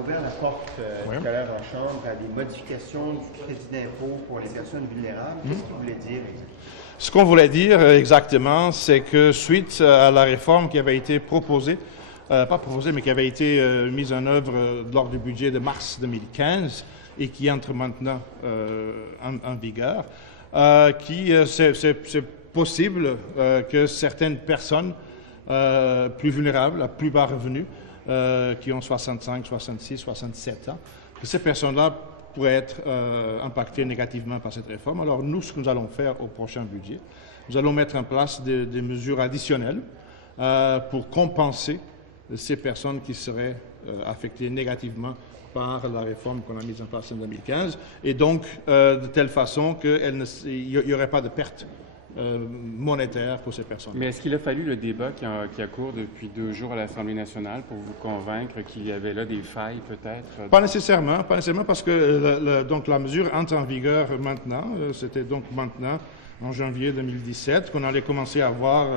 ouvert la porte Oui. tout à l'heure en Chambre à des modifications du crédit d'impôt pour les personnes vulnérables. Qu'est-ce que vous voulez dire exactement? Ce qu'on voulait dire exactement, c'est que suite à la réforme qui avait été proposée, pas proposée, mais qui avait été mise en œuvre lors du budget de mars 2015 et qui entre maintenant en vigueur, c'est possible que certaines personnes plus vulnérables, à plus bas revenus, qui ont 65, 66, 67 ans, que ces personnes-là pourraient être impactées négativement par cette réforme. Alors nous, ce que nous allons faire au prochain budget, nous allons mettre en place des mesures additionnelles pour compenser ces personnes qui seraient affectées négativement par la réforme qu'on a mise en place en 2015, et donc de telle façon qu'il n'y aurait pas de perte monétaire pour ces personnes. Mais est-ce qu'il a fallu le débat qui a cours depuis 2 jours à l'Assemblée nationale pour vous convaincre qu'il y avait là des failles peut-être? Pas nécessairement parce que donc la mesure entre en vigueur maintenant. C'était donc maintenant, en janvier 2017, qu'on allait commencer à voir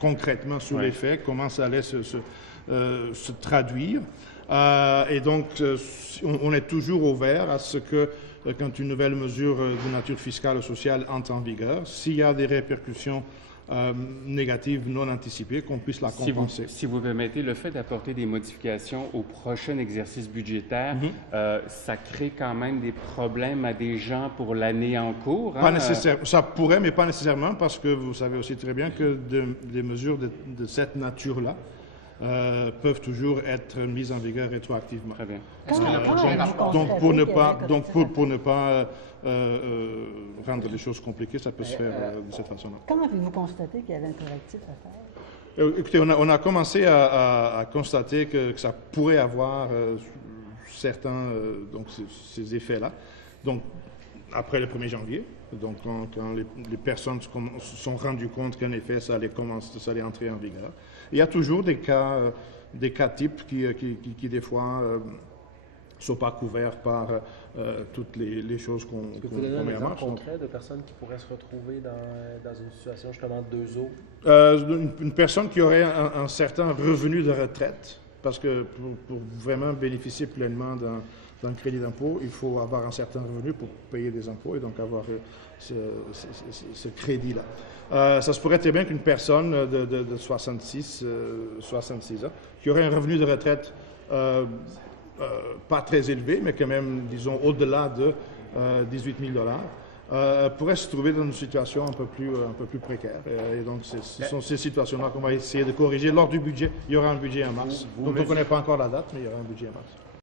concrètement sous les faits comment ça allait se traduire. Et donc, on est toujours ouvert à ce que, quand une nouvelle mesure de nature fiscale ou sociale entre en vigueur, s'il y a des répercussions négatives non anticipées, qu'on puisse la compenser. Si vous permettez, le fait d'apporter des modifications au prochain exercice budgétaire, ça crée quand même des problèmes à des gens pour l'année en cours? Pas nécessairement. Ça pourrait, mais pas nécessairement, parce que vous savez aussi très bien que des mesures de cette nature-là peuvent toujours être mises en vigueur rétroactivement. Très bien. Donc, pour ne pas rendre les choses compliquées, ça peut se faire de cette façon-là. Quand avez-vous constaté qu'il y avait un correctif à faire? Écoutez, on a commencé à constater que ça pourrait avoir certains donc ces effets-là. Donc, après le 1er janvier, donc quand les personnes se sont rendues compte qu'en effet, ça allait entrer en vigueur. Il y a toujours des cas types qui des fois ne sont pas couverts par toutes les choses qu'on met en marche. Est-ce que vous donnez un exemple concret de personnes qui pourraient se retrouver dans une situation justement de 2 eaux? Une personne qui aurait un certain revenu de retraite, parce que pour vraiment bénéficier pleinement d'un crédit d'impôt, il faut avoir un certain revenu pour payer des impôts et donc avoir ce crédit-là. Ça se pourrait très bien qu'une personne de 66 ans, qui aurait un revenu de retraite pas très élevé, mais quand même, disons, au-delà de 18 000 $, pourrait se trouver dans une situation un peu plus précaire. Et donc, ce sont ces situations-là qu'on va essayer de corriger lors du budget. Il y aura un budget en mars. Donc, on ne connaît pas encore la date, mais il y aura un budget en mars.